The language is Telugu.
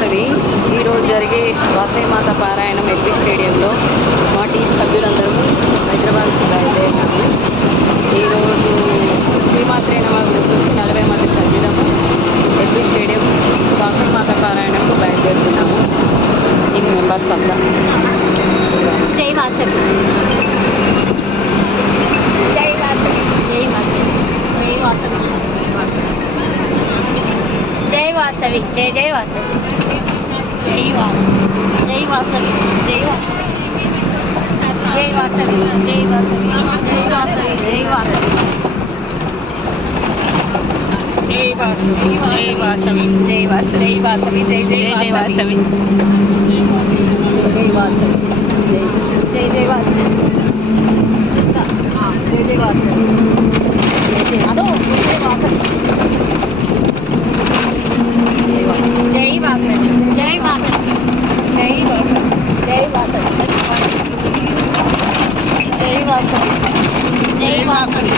వాసవి ఈరోజు జరిగే వాసవి మాత పారాయణం ఎల్బీ స్టేడియంలో మా టీం సభ్యులందరూ హైదరాబాద్కి బయలుదేరినాము. ఈరోజు శ్రీమాత్రే నమః గ్రూప్ నుంచి 40 మంది సభ్యులము ఎల్బీ స్టేడియం వాసవి మాత పారాయణంకు బయలుదేరుతున్నాము. టీం మెంబర్స్ అంతా జై వాసవి, జై వాసవి, జై వాసవి, జై వాసవి, జై వాసవి, జై జై వాసవి, జై వాసవి, జై వాసవి, జై వాసవి, జై వాసవి, జై వాసవి, జై వాసవి, జై వాసవి, జై వాసవి, జై వాసవి, జై వాసవి, జై జై వాసవి, జై వాసవి, జై జై వాసవి, జై జై వాసవి, అదో జై వాసవి, జై వాసవి, జై వాసవి, జై వాసవి, జై వాసవి, జై వాసవి, జై వాసవి, జై వాసవి.